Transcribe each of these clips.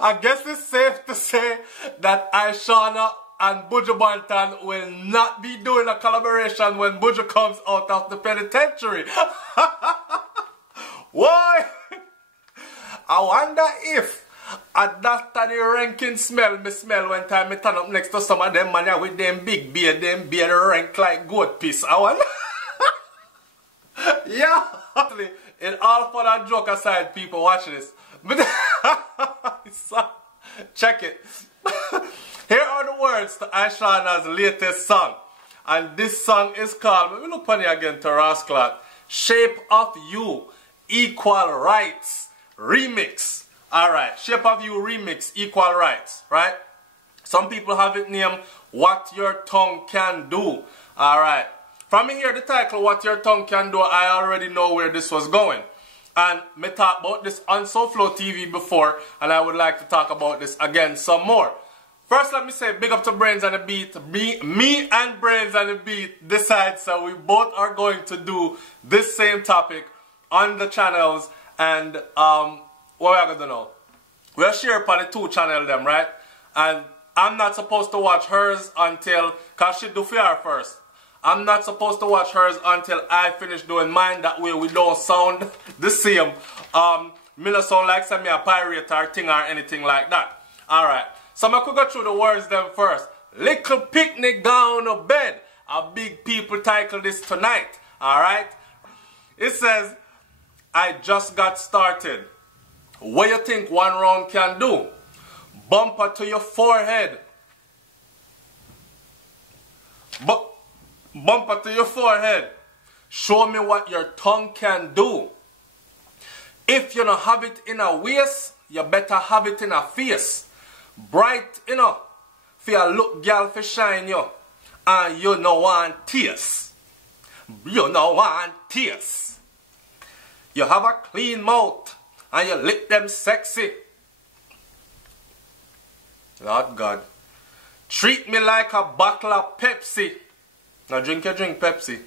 I guess it's safe to say that ISHAWNA and Buju Banton will not be doing a collaboration when Buju comes out of the penitentiary. Why? I wonder if that's the ranking smell me smell when time me turn up next to some of them man with them big beard, rank like goat piss. I wonder. Yeah. In all fun and joke aside, people, watch this. Check it. Here are the words to ISHAWNA's latest song. And this song is called, let me look funny again, dwrcl, Shape of You, Equal Rights Remix. Alright, Shape of You Remix, Equal Rights, right? Some people have it named What Your Tongue Can Do. Alright. From here, the title, What Your Tongue Can Do, I already know where this was going. And me talked about this on SouFLoTV before, and I would like to talk about this again some more. First, let me say big up to Brains and the Beat. Me and Brains and the Beat decide, so we both are going to do this same topic on the channels. And what we are going to know? We'll share upon the two channels them, right? And I'm not supposed to watch hers until, because she do for her first. I'm not supposed to watch hers until I finish doing mine. That way we don't sound the same. Me not sound like some a pirate or thing or anything like that. Alright. So I could go through the words them first. Little picnic down to bed. A big people title this tonight. Alright. It says, I just got started. What you think one round can do? Bumper to your forehead. Bumper to your forehead. Show me what your tongue can do. If you don't have it in a waist, you better have it in a face. Bright, you know, for your look girl for shine you. And you no want tears. You no want tears. You have a clean mouth and your lip them sexy. Lord God. Treat me like a bottle of Pepsi. Now drink Pepsi.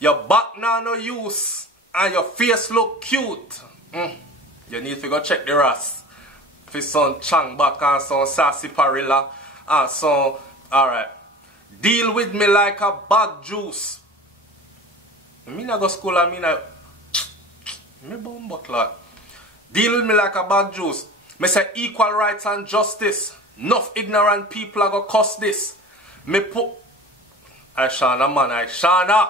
Your back now no use and your face look cute. You need to go check the Ras. For some chang back and some sassy parilla and some, alright. Deal with me like a bag juice. Me not go school and me not, me bomb buckler. Deal with me like a bag juice. Me say equal rights and justice. Enough ignorant people are gonna cuss this. Me put ISHAWNA man, ISHAWNA.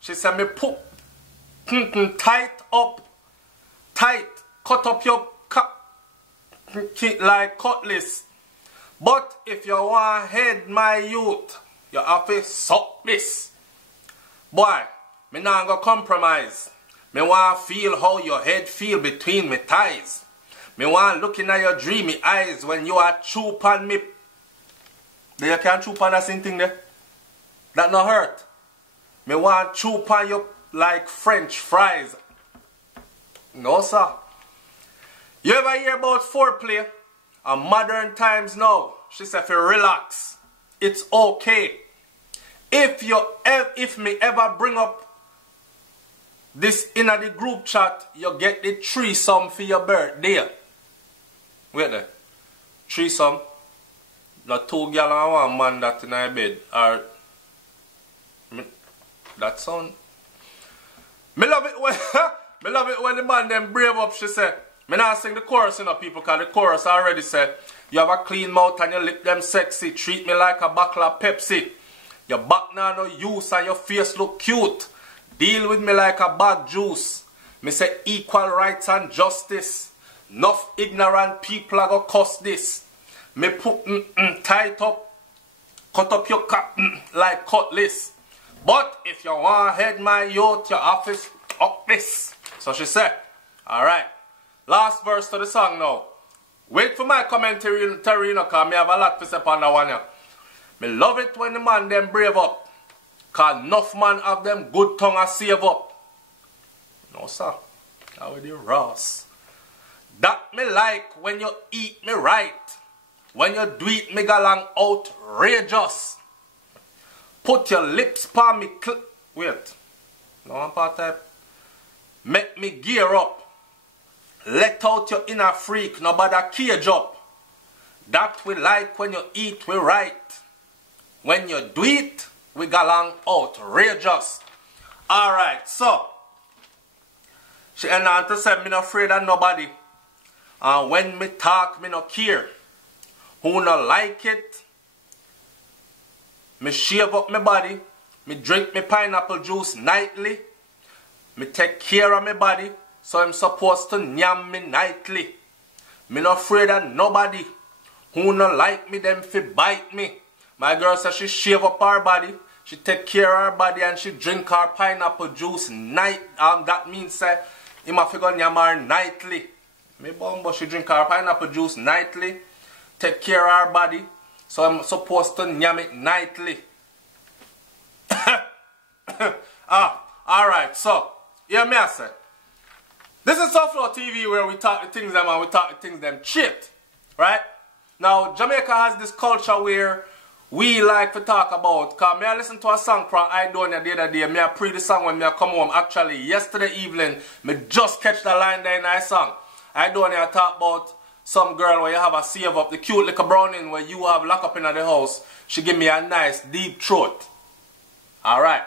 She said me put tight up, tight, cut up your like cutlass. But if you want head my youth, you have to suck this. Boy, me not gonna compromise. Me want feel how your head feel between me thighs. Me want looking at your dreamy eyes when you are chew on me. There you can't chew on that same thing there. That no hurt. Me want chew on you like French fries. No sir. You ever hear about foreplay? On modern times now. She said if you relax, it's okay. If me ever bring up this in the group chat, you get the threesome for your birthday. Wait there. Threesome. The two girl and one man that in my bed. Or that sound. Me love it when me love it when the man them brave up. She said, me not sing the chorus, you know, people, because the chorus already said, you have a clean mouth and your lip them sexy. Treat me like a bottle of Pepsi. Your back now no use and your face look cute. Deal with me like a bag juice. Me say equal rights and justice. Enough ignorant people are gonna cuss this. Me put tight up, cut up your cap like cutlass. But if you want head my youth, your office up this. So she said, alright. Last verse to the song now. Wait for my commentary, you know, because me have a lot to say on that one. Yeah. Me love it when the man them brave up. Because enough man have them good tongue and save up. No sir. That with the Ross. That me like when you eat me right. When you do it me galang outrageous. Put your lips on me wait. No one part type. Make me gear up. let out your inner freak, nobody cage up. That we like when you eat, we right. When you do it, we galang outrageous. Alright, so she end on to say, me not afraid of nobody. And when me talk, me no care. Who no like it, me shave up my body. Me drink me pineapple juice nightly. Me take care of my body. So I'm supposed to nyam me nightly. Me not afraid of nobody. Who no like me, them fi bite me. My girl says she shave up her body. She take care of her body and she drink her pineapple juice night. That means say, he ma fi go nyam her nightly. Me bumbo, she drink her pineapple juice nightly. Take care of her body. So I'm supposed to nyam it nightly. Alright, so, yeah, me I say. This is SouFLoTV where we talk the things them and we talk the things them shit. Right? Now, Jamaica has this culture where we like to talk about, because me I listen to a song from ISHAWNA the other day, me I pre the song when me I come home. Actually, yesterday evening, me just catch the line there in that song. ISHAWNA talk about some girl where you have a save up, the cute little browning where you have locked up in the house. She give me a nice deep throat. Alright.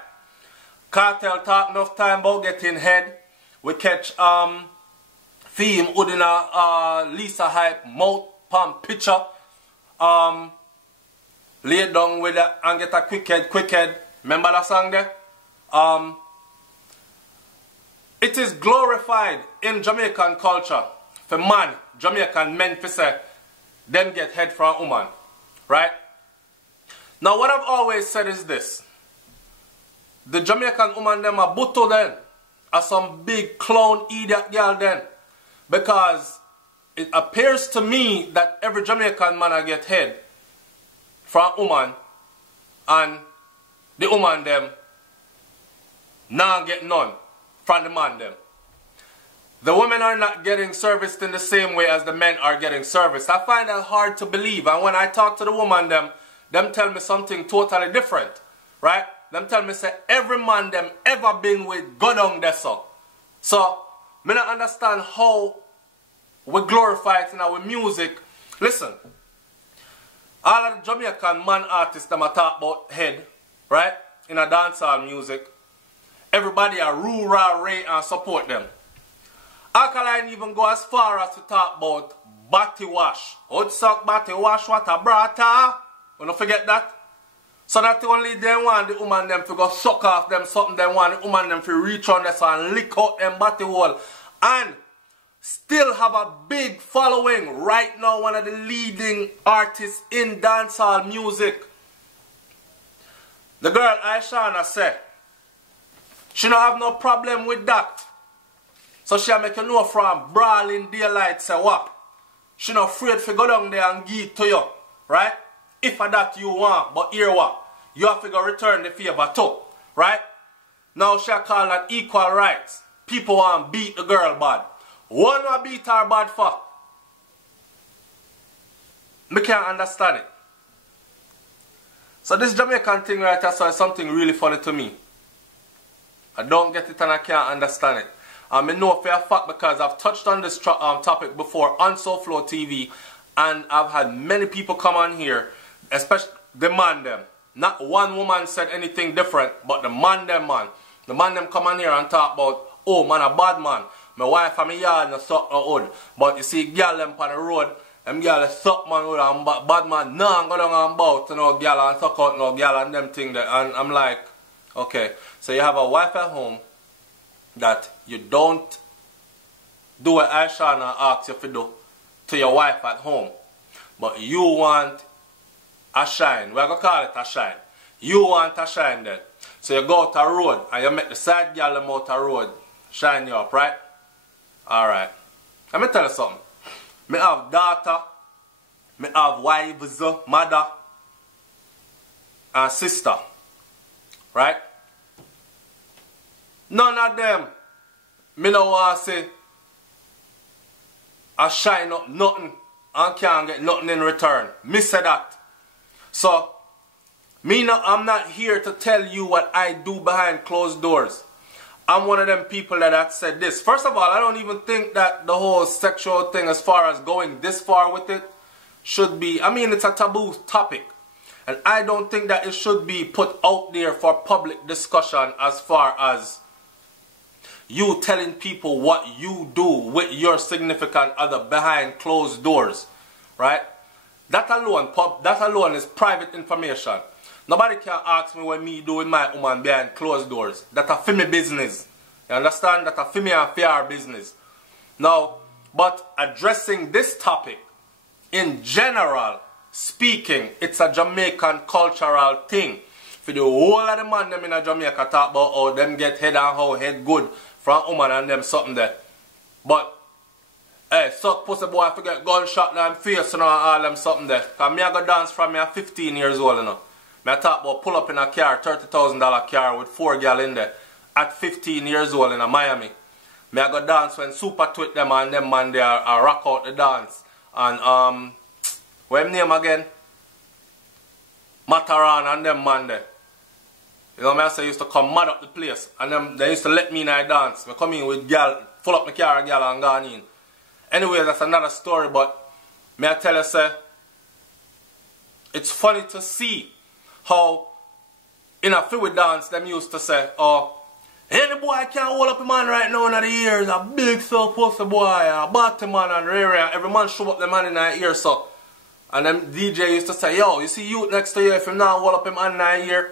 Cartel talk enough time about getting head. We catch theme Udina Lisa Hype mouth pump picture. Lay down with it and get a quick head. Remember that song there? It is glorified in Jamaican culture for man, Jamaican men to say, them get head from a woman. Right? Now what I've always said is this. The Jamaican woman them are butto then. Are some big clown idiot girl then. Because it appears to me that every Jamaican man I get head from a woman and the woman them now get none from the man them. The women are not getting serviced in the same way as the men are getting serviced. I find that hard to believe. And when I talk to the woman them tell me something totally different. Right? Them tell me say every man them ever been with go down there so. So, me not understand how we glorify it in our music. Listen, all of the Jamaican man artists them are talk about head, right? In a dancehall music. Everybody are rural rate and support them. Alkaline even go as far as to talk about body wash. Old suck body wash what a brata. We don't forget that. So not only they want the woman them to go suck off them something, they want the woman them to reach on this and lick out them body hole. And still have a big following. Right now, one of the leading artists in dancehall music. The girl ISHAWNA said, she don't have no problem with that. So she make you know from brawling daylight say what? She not afraid to go down there and give it to you. Right? If for that you want, but here what? You have to go return the favor too. Right? Now she call that equal rights. People want to beat the girl bad. One will beat her bad for. Me can't understand it. So this Jamaican thing right here so is something really funny to me. I don't get it and I can't understand it. I know for a fact because I've touched on this topic before on SouFLoTV and I've had many people come on here, especially the man them. Not one woman said anything different, but the man them man. The man them come on here and talk about, oh man a bad man. My wife and my yard no suck no hood. But you see girl them on the road, them girl suck man hood and bad man nah go down and bout to no girl and suck out no girl and them thing there. And I'm like, okay, so you have a wife at home that you don't do what ISHAWNA asks you to do to your wife at home. But you want a shine. We're going to call it a shine. You want a shine then. So you go out the road and you make the side girl them out the road shine you up, right? Alright. Let me tell you something. Me have daughter, me have wives, mother, and sister. Right? None of them, me no want to say, I shine up nothing and can't get nothing in return. Me say that. So, I'm not here to tell you what I do behind closed doors. I'm one of them people that said this. First of all, I don't even think that the whole sexual thing, as far as going this far with it, should be, I mean, it's a taboo topic. And I don't think that it should be put out there for public discussion, as far as you telling people what you do with your significant other behind closed doors, right? That alone is private information. Nobody can ask me what me do with my woman behind closed doors. That's a for me business. You understand? That's a for me and fair business. Now, but addressing this topic, in general speaking, it's a Jamaican cultural thing. For the whole of the man them in Jamaica talk about how them get head and how head good from woman and them something there. But hey, suck pussy boy forget gunshot in face and all them something there. Cause me I go dance from me at 15 years old, you know. Me I talk about pull up in a car, $30,000 car with 4 gal in there at 15 years old in Miami. Me I go dance when Super Twit them and them man there rock out the dance. And what him name again? Mataran and them man there. You know, me I say used to come mad up the place. And them they used to let me in I dance. I come in with gal, full up my car gal and gone in. Anyway, that's another story, but may I tell you, say, it's funny to see how in a few dance them used to say, oh, any boy can't hold up a man right now in the ears, a big pussy boy, a batty man and every man show up the man in the ear, so. And them DJ used to say, yo, you see you next to you, if you now hold up him in the ear,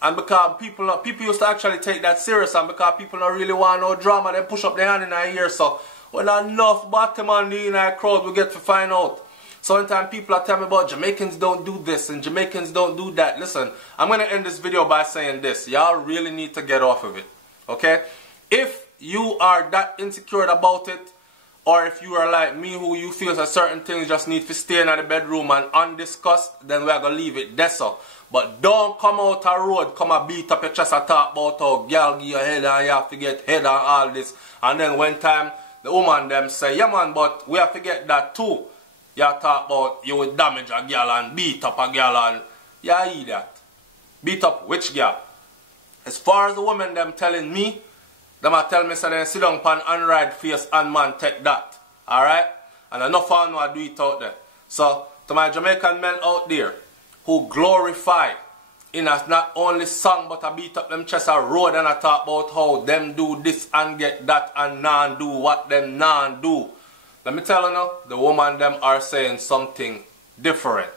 and because people used to actually take that serious, and because people don't really want no drama, they push up their hand in the ear, so. When enough batty man in the crowd we get to find out. Sometimes people are telling me about Jamaicans don't do this and Jamaicans don't do that. Listen, I'm going to end this video by saying this. Y'all really need to get off of it. Okay? If you are that insecure about it, or if you are like me who you feel that certain things just need to stay in the bedroom and undiscussed, then we're going to leave it there so. But don't come out a road, come and beat up your chest and talk about how girl give your head and you have to get head and all this. And then one time, the woman them say, yeah man, but we have to get that too. You talk about you will damage a girl and beat up a girl and yeah, eat that. Beat up which girl? As far as the woman them telling me, them are telling me so they sit down pan unride face and man take that. Alright? And enough of them do it out there. So to my Jamaican men out there who glorify in a not only song but I beat up them chest a road and I talk about how them do this and get that and non do what them non do. Let me tell you now, the woman them are saying something different.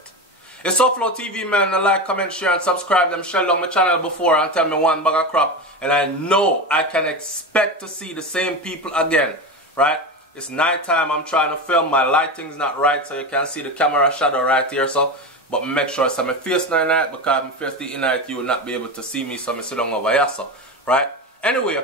It's SouFLoTV man, like, comment, share and subscribe them, share along my channel before and tell me one bag of crap. And I know I can expect to see the same people again. Right? It's night time, I'm trying to film, my lighting's not right so you can see the camera shadow right here so. But make sure it's my face now night because my face the night you will not be able to see me so I sit down over here so. Right? Anyway,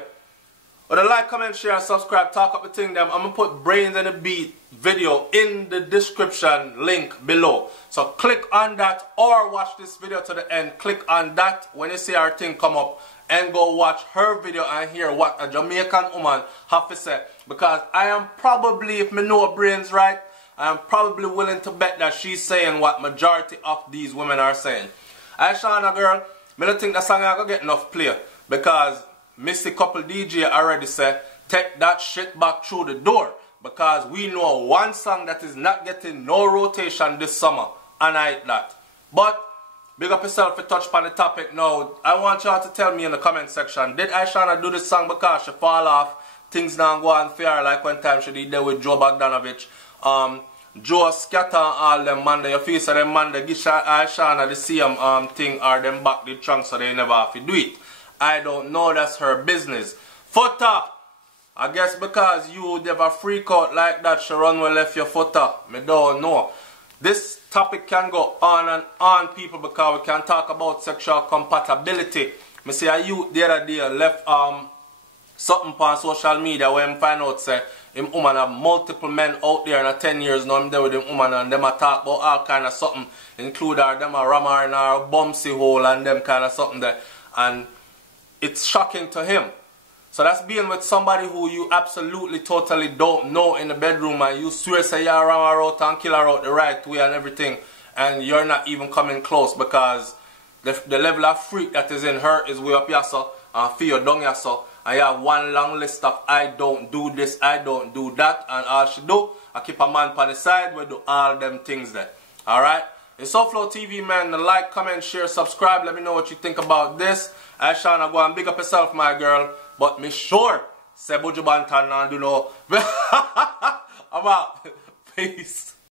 with a like, comment, share and subscribe, talk up the thing them. I'm going to put Brains and the Beat video in the description link below. So click on that or watch this video to the end. Click on that when you see our thing come up and go watch her video and hear what a Jamaican woman have to say. Because I am probably, if me know Brains right, I am probably willing to bet that she's saying what majority of these women are saying. ISHAWNA girl, I don't think that song I gonna get enough play because Missy Couple DJ already said take that shit back through the door because we know one song that is not getting no rotation this summer and I hate that. But big up yourself to touch upon the topic now. I want y'all to tell me in the comment section, did ISHAWNA do this song because she fall off, things not go unfair like one time she did there with Joe Bogdanovich, Joe Scatter all them man there, you feel so them man they give ISHAWNA the same thing or them back the trunk so they never have to do it. I don't know, that's her business. Footer, I guess because you never freak out like that, she run well left your footer. Me don't know. This topic can go on and on, people, because we can talk about sexual compatibility. Me see a youth the other day left something on social media where him find out say him woman have multiple men out there in 10 years now. I'm there with him woman and them a talk about all kind of something, include her them a rammer in her bumsy hole and them kind of something there. And it's shocking to him. So that's being with somebody who you absolutely totally don't know in the bedroom and you swear say you ram her out and kill her out the right way and everything and you're not even coming close because the level of freak that is in her is way up here so and for you down here so and you have one long list of I don't do this, I don't do that, and all she do, I keep a man on the side where do all them things there. Alright? It's SouFLoTV, man. Like, comment, share, subscribe. Let me know what you think about this. ISHAWNA, go and big up yourself, my girl. But me sure, say Buju Bantan and do no. I'm out. Peace.